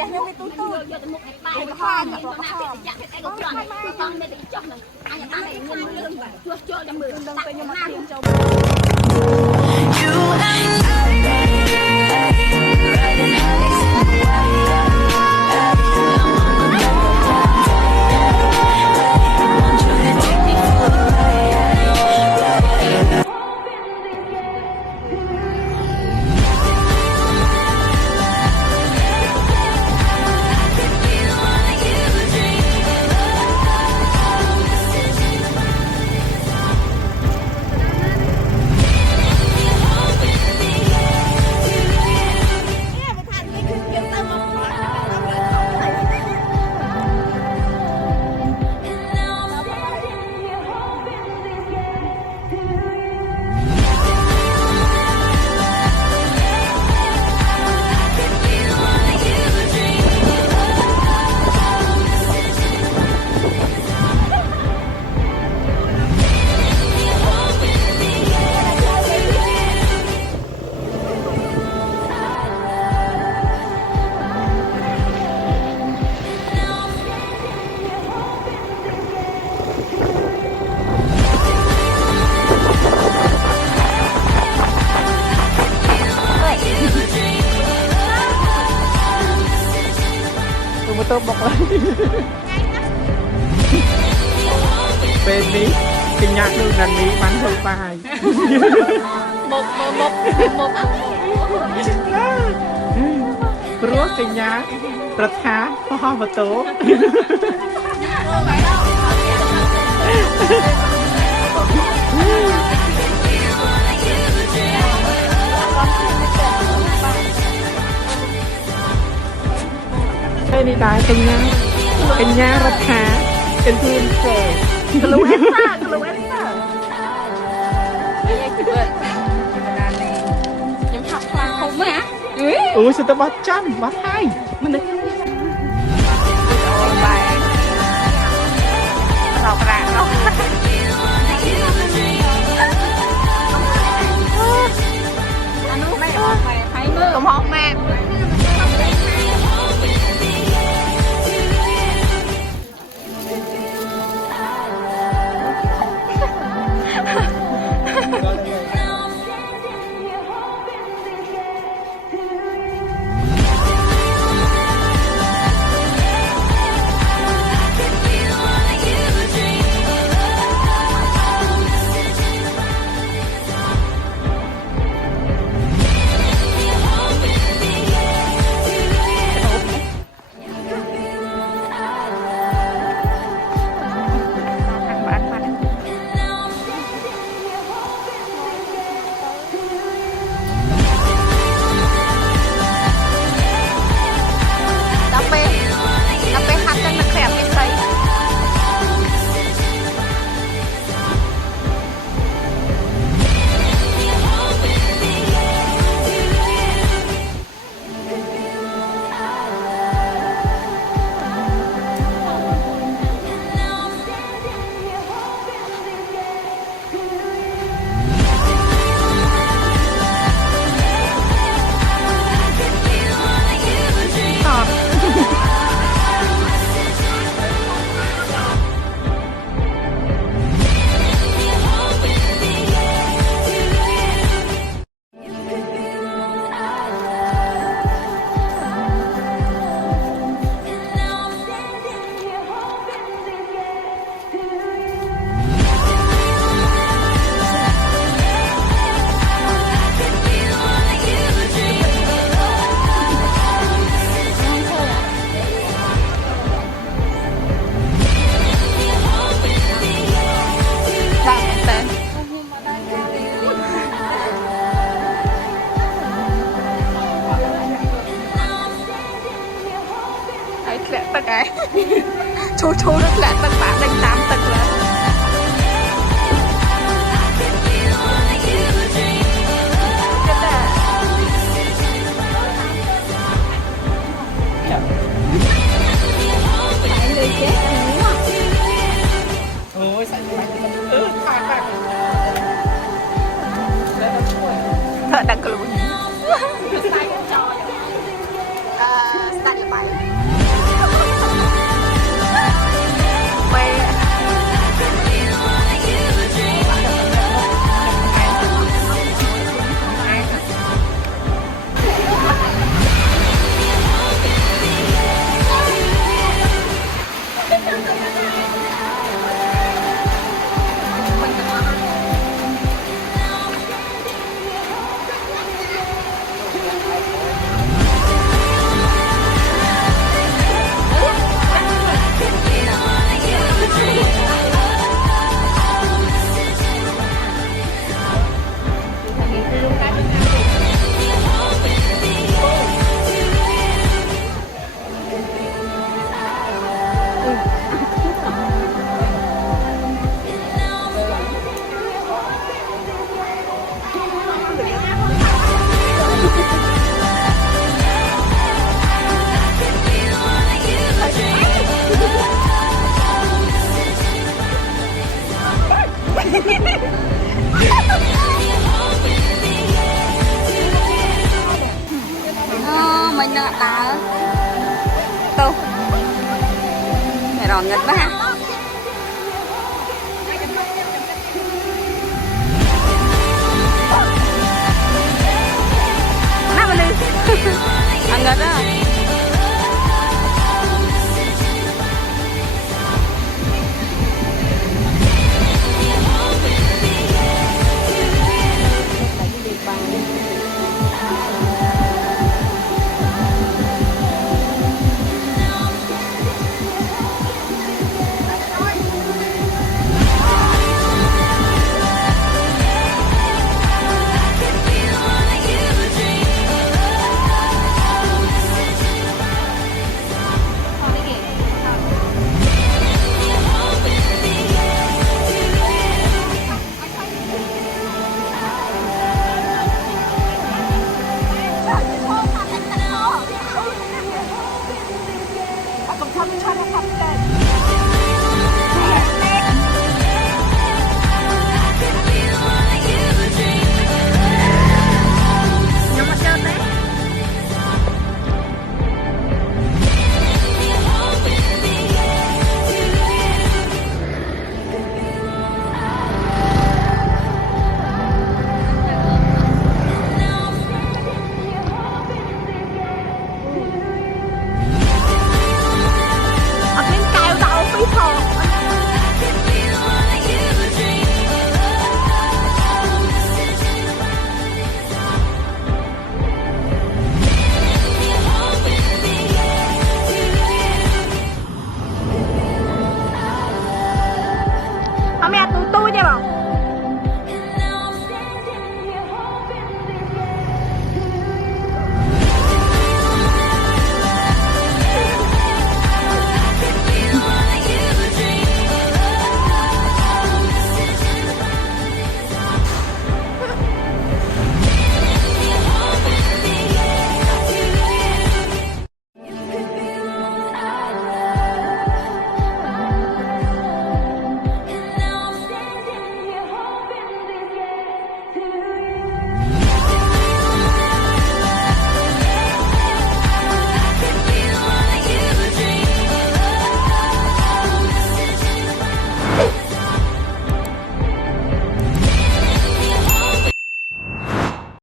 ยังไม่ตู้ตู้เยอะจนมุกไอ้ป้ายก็ข้ามตัวก็ข้ามอยากให้ไอ้ก็จอดต้องไม่ได้จอดเลยอันอย่างนั้นไอ้เงินเรื่องแบบชั่วจะมือต้องไปยังมาเรียนจบ tôi bọc lại bên ní thì nhạc đường lần ní bắn hơi bài một rốt thì nhạc rất khá ho và tố đi đái kênh nha rất khá kênh thiên trẻ kalau Esa nhưng học khoa không á sao tao bắt trăm bắt hai mình được bài học rạng đâu không học mẹ chú rất là tất cả đánh 8 tầng là ôi sạch thợ đặc lùi start lại tô mẹ ròn nghịch quá ha nắp đi ăn nghịch á